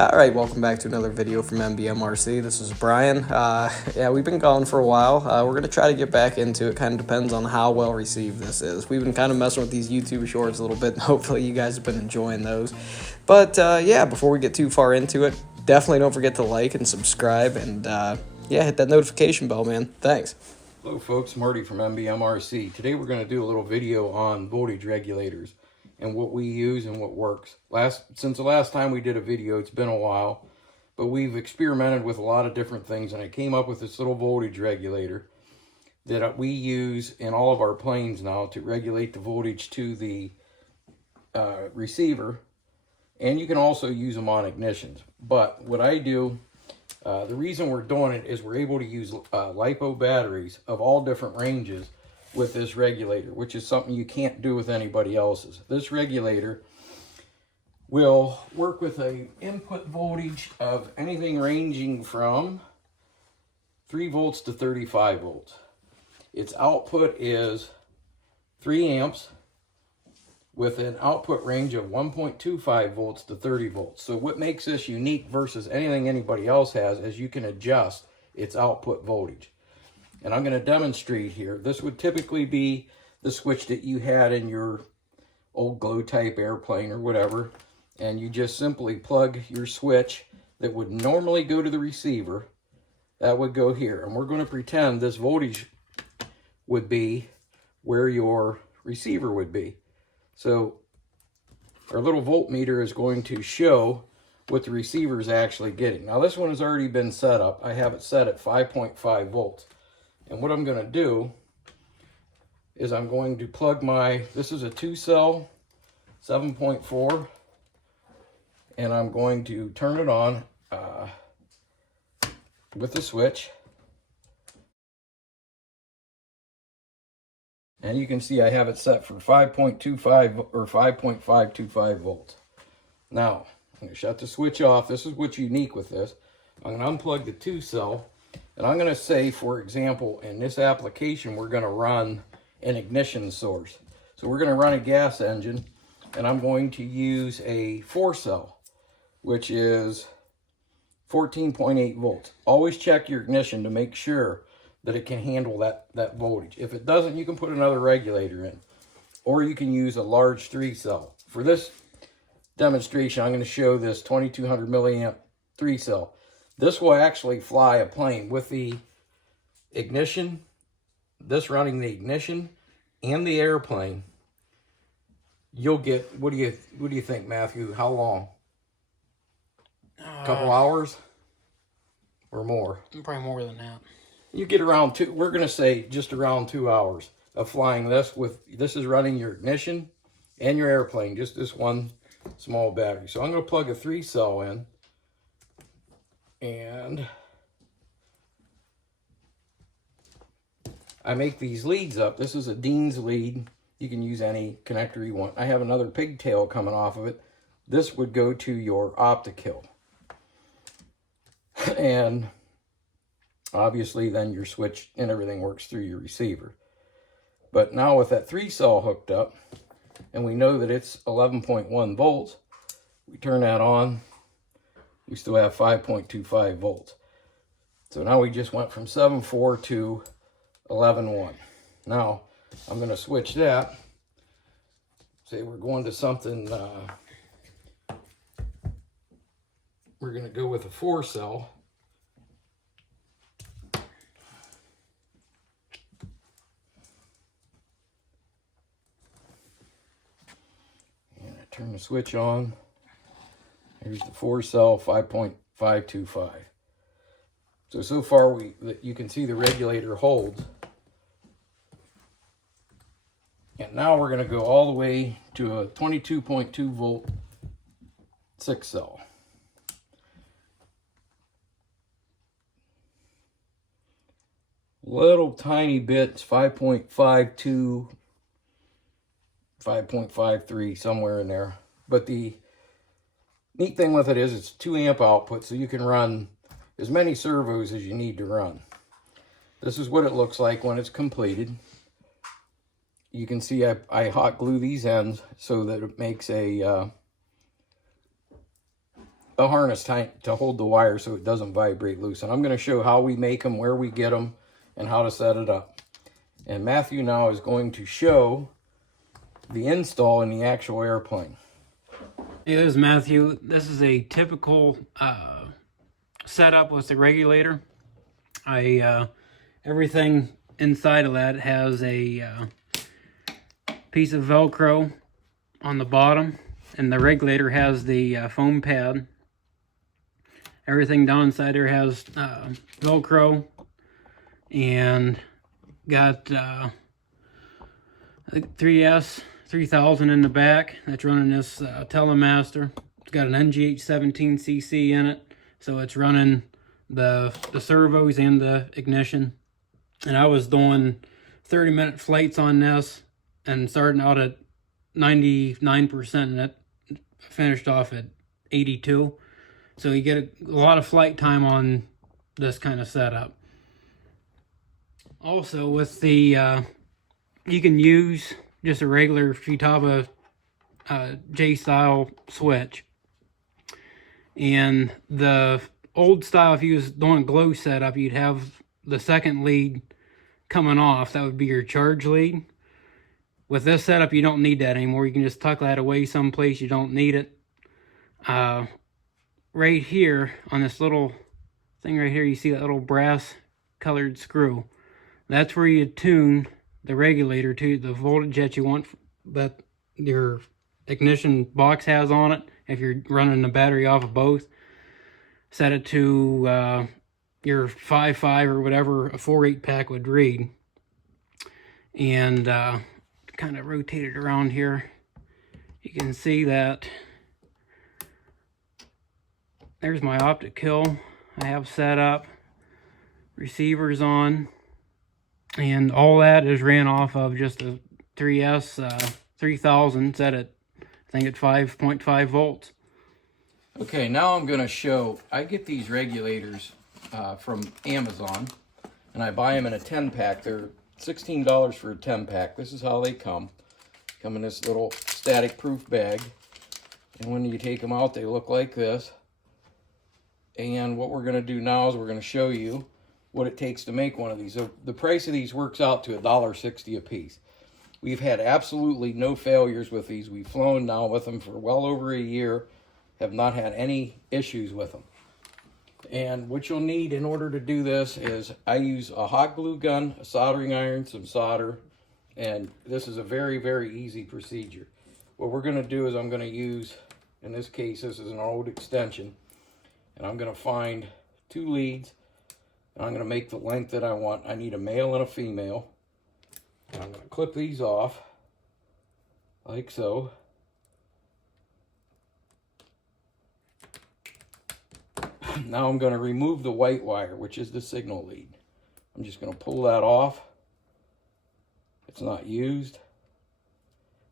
Alright, welcome back to another video from MBMRC. This is Brian. Yeah, we've been gone for a while. We're going to try to get back into it. Kind of depends on how well received this is. We've been kind of messing with these YouTube shorts a little bit, and hopefully you guys have been enjoying those. But yeah, before we get too far into it, definitely don't forget to like and subscribe, and yeah, hit that notification bell, man. Thanks. Hello folks, Marty from MBMRC. Today we're going to do a little video on voltage regulators and what we use and what works. Since the last time we did a video, it's been a while, but we've experimented with a lot of different things, and I came up with this little voltage regulator that we use in all of our planes now to regulate the voltage to the receiver, and you can also use them on ignitions. But what I do, the reason we're doing it is we're able to use LiPo batteries of all different ranges with this regulator, which is something you can't do with anybody else's. This regulator will work with an input voltage of anything ranging from 3 volts to 35 volts. Its output is 3 amps with an output range of 1.25 volts to 30 volts. So what makes this unique versus anything anybody else has is you can adjust its output voltage. And I'm going to demonstrate here. This would typically be the switch that you had in your old glow type airplane or whatever. And you just simply plug your switch that would normally go to the receiver. That would go here. And we're going to pretend this voltage would be where your receiver would be. So our little voltmeter is going to show what the receiver is actually getting. Now this one has already been set up. I have it set at 5.5 volts. And what I'm going to do is I'm going to plug this is a 2-cell 7.4, and I'm going to turn it on with the switch. And you can see I have it set for 5.25 or 5.525 volts. Now, I'm going to shut the switch off. This is what's unique with this. I'm going to unplug the 2-cell, and I'm going to say, for example, in this application, we're going to run an ignition source. So we're going to run a gas engine, and I'm going to use a 4-cell, which is 14.8 volts. Always check your ignition to make sure that it can handle that voltage. If it doesn't, you can put another regulator in, or you can use a large 3-cell. For this demonstration, I'm going to show this 2200 milliamp 3-cell. This will actually fly a plane with the ignition, this running the ignition and the airplane. You'll get, what do you think, Matthew? How long? A couple hours or more? Probably more than that. You get around we're going to say just around 2 hours of flying this this is running your ignition and your airplane, just this one small battery. So I'm going to plug a 3-cell in, and I make these leads up. This is a Dean's lead. You can use any connector you want. I have another pigtail coming off of it. This would go to your optical. And obviously then your switch and everything works through your receiver. But now with that 3-cell hooked up, and we know that it's 11.1 volts, we turn that on, we still have 5.25 volts. So now we just went from 7.4 to 11.1. Now I'm going to switch that. Say we're going to something, we're going to go with a 4-cell. And I turn the switch on. Here's the 4-cell 5.525. So far you can see the regulator holds. And now we're going to go all the way to a 22.2 volt 6-cell. Little tiny bits, 5.52, 5.53, somewhere in there. But the neat thing with it is it's 2 amp output, so you can run as many servos as you need to run. This is what it looks like when it's completed. You can see I hot glue these ends so that it makes a a harness to hold the wire so it doesn't vibrate loose. And I'm going to show how we make them, where we get them, and how to set it up. And Matthew now is going to show the install in the actual airplane. Hey, this is Matthew. This is a typical setup with the regulator. Everything inside of that has a piece of Velcro on the bottom, and the regulator has the foam pad. Everything down inside there has Velcro, and got 3S 3000 in the back that's running this Telemaster. It's got an NGH 17cc in it, so it's running the servos and the ignition. And I was doing 30-minute flights on this and starting out at 99%, and it finished off at 82. So you get a lot of flight time on this kind of setup. Also, with the you can use just a regular Futaba J-style switch. And the old style, if you was doing a glow setup, you'd have the second lead coming off. That would be your charge lead. With this setup, you don't need that anymore. You can just tuck that away someplace you don't need it. Right here, on this little thing right here, you see that little brass colored screw. That's where you tune the regulator to the voltage that you want that your ignition box has on it. If you're running the battery off of both, set it to your 5.5 or whatever a 4/8 pack would read. And kind of rotate it around here. You can see that there's my optic kill I have set up, receivers on, and all that is ran off of just a 3S 3000 set at, I think, at 5.5 volts. Okay, now I'm going to show, I get these regulators from Amazon, and I buy them in a 10-pack. They're $16 for a 10-pack. This is how they come. Come in this little static-proof bag. And when you take them out, they look like this. And what we're going to do now is we're going to show you what it takes to make one of these. So the price of these works out to $1.60 a piece. We've had absolutely no failures with these. We've flown now with them for well over a year, have not had any issues with them. And what you'll need in order to do this is I use a hot glue gun, a soldering iron, some solder, and this is a very, very easy procedure. What we're going to do is I'm going to use, in this case, this is an old extension, and I'm going to find 2 leads, and I'm going to make the length that I want. I need a male and a female. And I'm going to clip these off like so. Now I'm going to remove the white wire, which is the signal lead. I'm just going to pull that off. It's not used,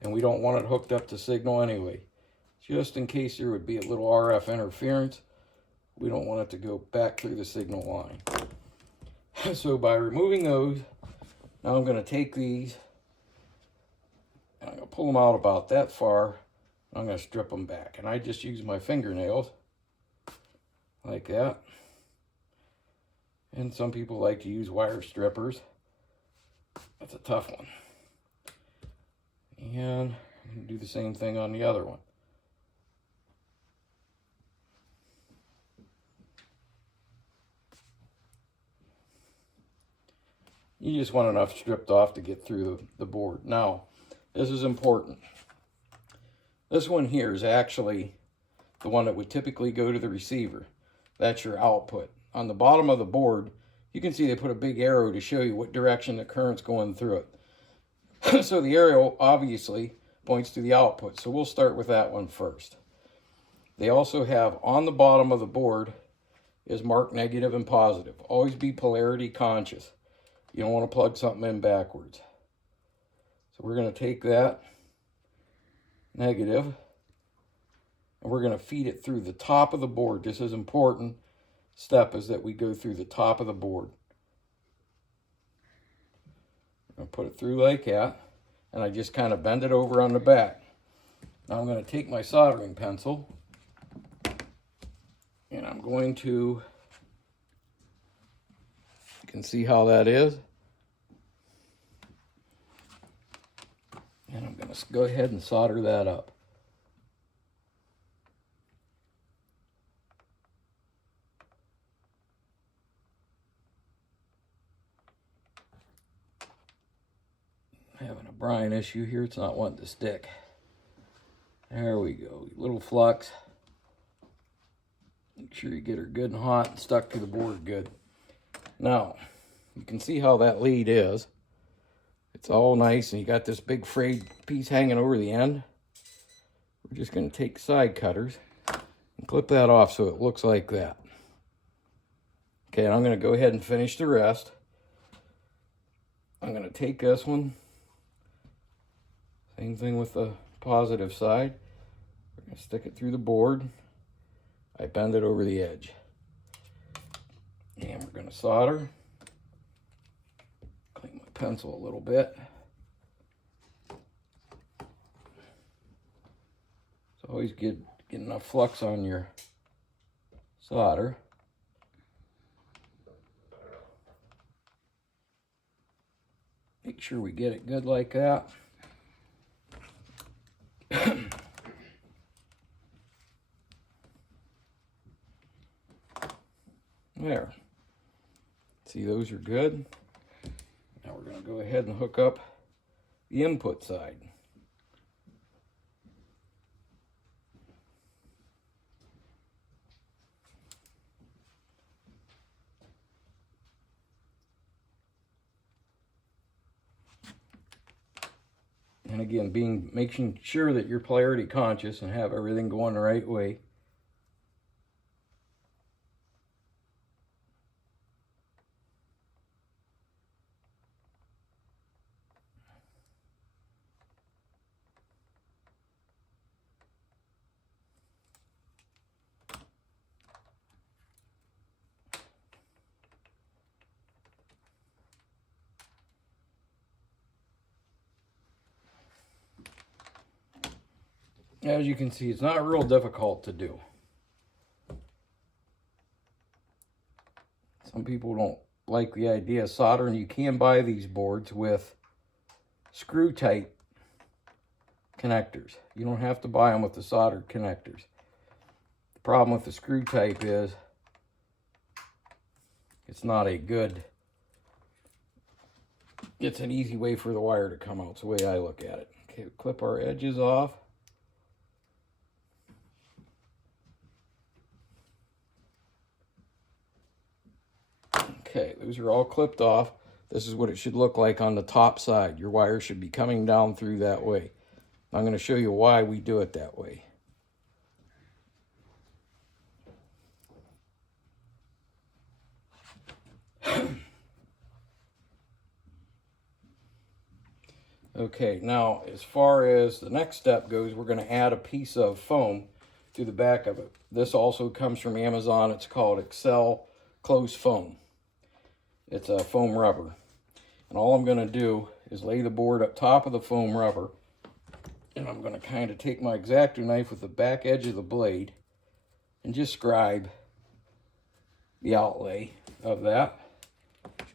and we don't want it hooked up to signal anyway. Just in case there would be a little RF interference, we don't want it to go back through the signal line. So by removing those, now I'm going to take these, and I'm going to pull them out about that far, and I'm going to strip them back. And I just use my fingernails like that. And some people like to use wire strippers. That's a tough one. And I'm going to do the same thing on the other one. You just want enough stripped off to get through the board. Now, this is important. This one here is actually the one that would typically go to the receiver. That's your output. On the bottom of the board, you can see they put a big arrow to show you what direction the current's going through it. So the arrow obviously points to the output. So we'll start with that one first. They also have on the bottom of the board is marked negative and positive. Always be polarity conscious. You don't want to plug something in backwards. So we're going to take that negative and we're going to feed it through the top of the board. This is important step, is that we go through the top of the board. I'm going to put it through like that, and I just kind of bend it over on the back. Now I'm going to take my soldering pencil, going to, you can see how that is. And I'm going to go ahead and solder that up. Having a Brian issue here, it's not wanting to stick. There we go, little flux. Make sure you get her good and hot and stuck to the board good. Now, you can see how that lead is. It's all nice, and you got this big frayed piece hanging over the end. We're just going to take side cutters and clip that off so it looks like that. Okay, and I'm going to go ahead and finish the rest. I'm going to take this one. Same thing with the positive side. We're going to stick it through the board. I bend it over the edge. And we're going to solder. Clean my pencil a little bit. It's always good to get enough flux on your solder. Make sure we get it good like that. There. See, those are good. Now we're going to go ahead and hook up the input side. And again, making sure that you're polarity conscious and have everything going the right way. As you can see, it's not real difficult to do. Some people don't like the idea of soldering. You can buy these boards with screw type connectors. You don't have to buy them with the soldered connectors. The problem with the screw type is it's not a good, it's an easy way for the wire to come out. It's the way I look at it. Okay, clip our edges off. Okay, those are all clipped off. This is what it should look like on the top side. Your wire should be coming down through that way. I'm going to show you why we do it that way. Okay, now as far as the next step goes, we're going to add a piece of foam to the back of it. This also comes from Amazon. It's called Excel Close Foam. It's a foam rubber. And all I'm going to do is lay the board up top of the foam rubber. And I'm going to kind of take my X-Acto knife with the back edge of the blade and just scribe the outlay of that.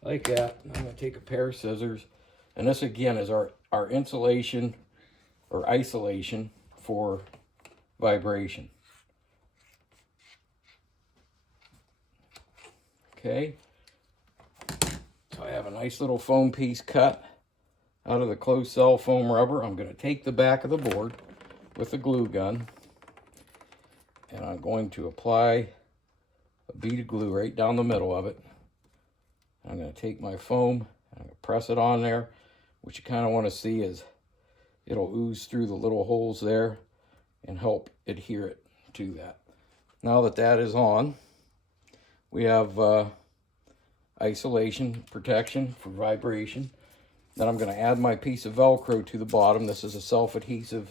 Like that. And I'm going to take a pair of scissors. And this again is our insulation or isolation for vibration. Okay. So I have a nice little foam piece cut out of the closed cell foam rubber. I'm going to take the back of the board with a glue gun, and I'm going to apply a bead of glue right down the middle of it. I'm going to take my foam and I'm going to press it on there. What you kind of want to see is it'll ooze through the little holes there and help adhere it to that. Now that that is on, we have isolation protection for vibration. Then I'm going to add my piece of Velcro to the bottom. This is a self-adhesive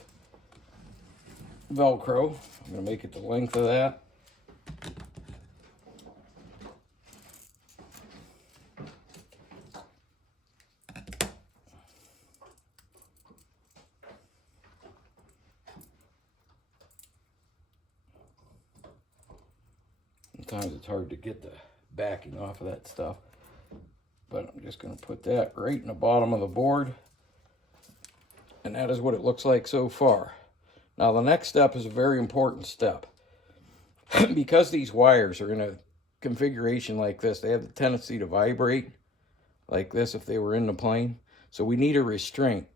Velcro. I'm going to make it the length of that. Sometimes it's hard to get the backing off of that stuff. But I'm just going to put that right in the bottom of the board. And that is what it looks like so far. Now the next step is a very important step. Because these wires are in a configuration like this, they have the tendency to vibrate like this if they were in the plane. So we need a restraint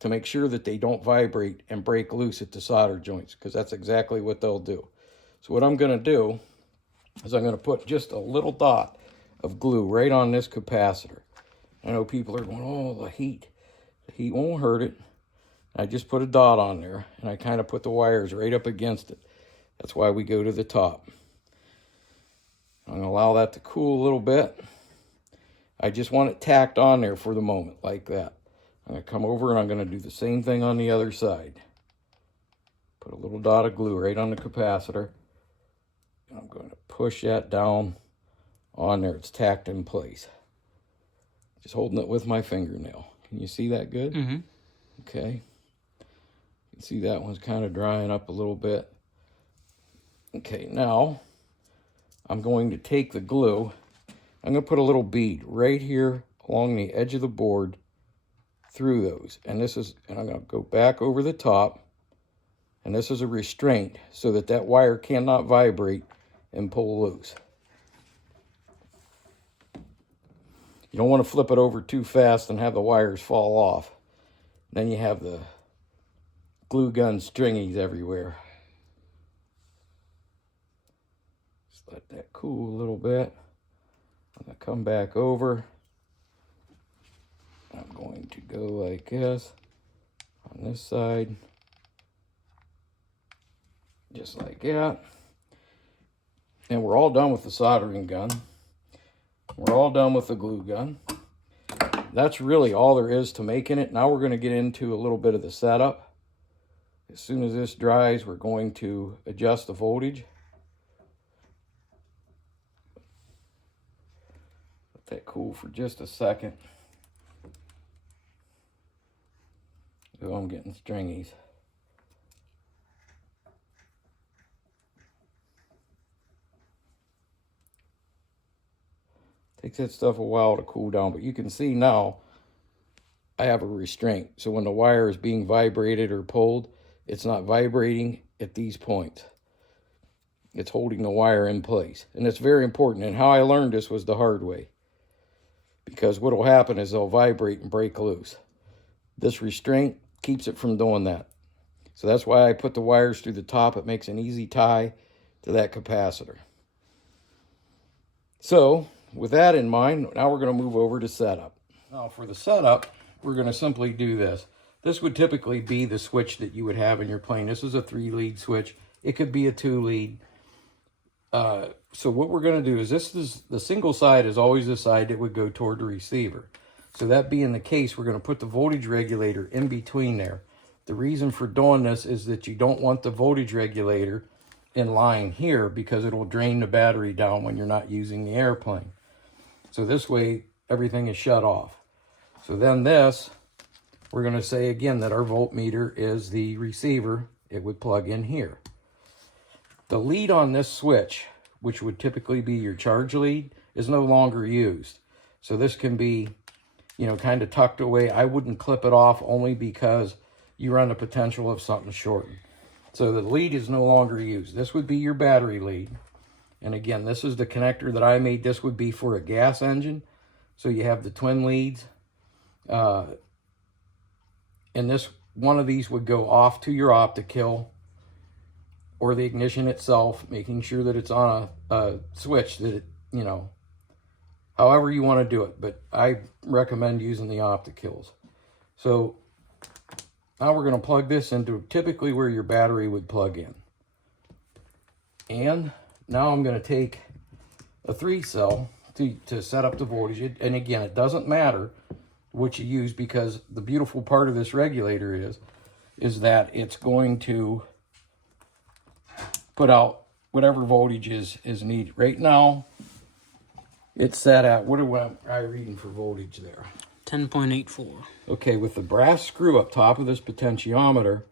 to make sure that they don't vibrate and break loose at the solder joints, because that's exactly what they'll do. So what I'm going to do is I'm going to put just a little dot of glue right on this capacitor. I know people are going, oh, the heat won't hurt it. I just put a dot on there, and I kind of put the wires right up against it. That's why we go to the top. I'm going to allow that to cool a little bit. I just want it tacked on there for the moment, like that. I'm going to come over and I'm going to do the same thing on the other side. Put a little dot of glue right on the capacitor. And I'm going to push that down on there. It's tacked in place. Just holding it with my fingernail. Can you see that good? Mm-hmm. Okay. You can see that one's kind of drying up a little bit. Okay, now I'm going to take the glue. I'm going to put a little bead right here along the edge of the board through those. And I'm going to go back over the top. And this is a restraint so that that wire cannot vibrate and pull loose. You don't want to flip it over too fast and have the wires fall off. Then you have the glue gun stringies everywhere. Just let that cool a little bit. I'm going to come back over. I'm going to go like this on this side. Just like that. And we're all done with the soldering gun. We're all done with the glue gun. That's really all there is to making it. Now we're going to get into a little bit of the setup. As soon as this dries, we're going to adjust the voltage. Let that cool for just a second. Oh, I'm getting stringies. Takes that stuff a while to cool down, but you can see now I have a restraint. So when the wire is being vibrated or pulled, it's not vibrating at these points. It's holding the wire in place. And it's very important. And how I learned this was the hard way. Because what will happen is they'll vibrate and break loose. This restraint keeps it from doing that. So that's why I put the wires through the top. It makes an easy tie to that capacitor. So with that in mind, now we're going to move over to setup. Now for the setup, we're going to simply do this. This would typically be the switch that you would have in your plane. This is a 3-lead switch. It could be a 2-lead. So what we're going to do is the single side is always the side that would go toward the receiver. So that being the case, we're going to put the voltage regulator in between there. The reason for doing this is that you don't want the voltage regulator in line here because it'll drain the battery down when you're not using the airplane. So this way, everything is shut off. So then this, we're going to say again that our voltmeter is the receiver. It would plug in here. The lead on this switch, which would typically be your charge lead, is no longer used. So this can be, kind of tucked away. I wouldn't clip it off only because you run the potential of something shorting. So the lead is no longer used. This would be your battery lead. And again, this is the connector that I made. This would be for a gas engine. So you have the twin leads. And this one of these would go off to your optikill or the ignition itself, making sure that it's on a switch that it, however you want to do it. But I recommend using the optikills. So now we're going to plug this into typically where your battery would plug in. And now I'm going to take a 3-cell to set up the voltage. And again, it doesn't matter what you use because the beautiful part of this regulator is that it's going to put out whatever voltage is needed. Right now, it's set at, what am I reading for voltage there? 10.84. Okay, with the brass screw up top of this potentiometer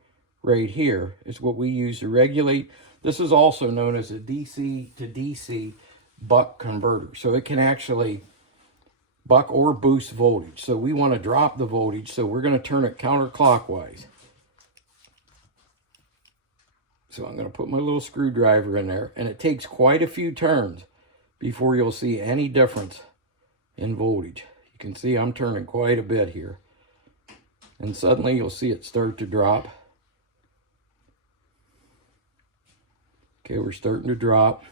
right here is what we use to regulate. This is also known as a DC to DC buck converter. So it can actually buck or boost voltage. So we want to drop the voltage, so we're going to turn it counterclockwise. So I'm going to put my little screwdriver in there, and it takes quite a few turns before you'll see any difference in voltage. You can see I'm turning quite a bit here. And suddenly you'll see it start to drop. Okay, we're starting to drop.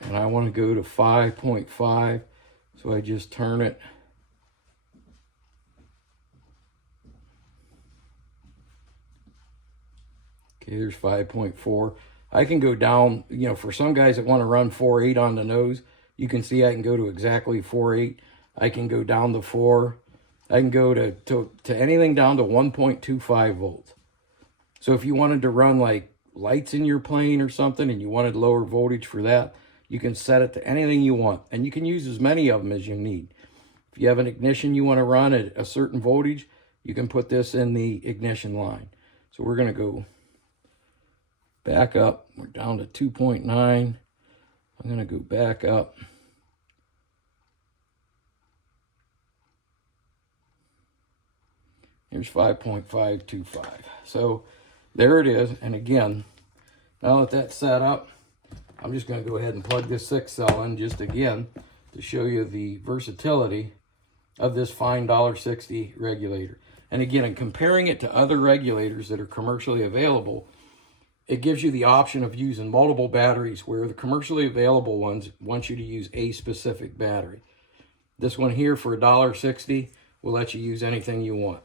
And I want to go to 5.5, so I just turn it. Okay, there's 5.4. I can go down, you know, for some guys that want to run 4.8 on the nose, you can see I can go to exactly 4.8. I can go down to 4. I can go to anything down to 1.25 volts. So if you wanted to run like lights in your plane or something and you wanted lower voltage for that, you can set it to anything you want. And you can use as many of them as you need. If you have an ignition you want to run at a certain voltage, you can put this in the ignition line. So we're going to go back up. We're down to 2.9. I'm going to go back up. Here's 5.525. So there it is. And again, now that that's set up, I'm just going to go ahead and plug this 6 cell in just again to show you the versatility of this fine $1.60 regulator. And again, in comparing it to other regulators that are commercially available, it gives you the option of using multiple batteries, where the commercially available ones want you to use a specific battery. This one here for $1.60 will let you use anything you want.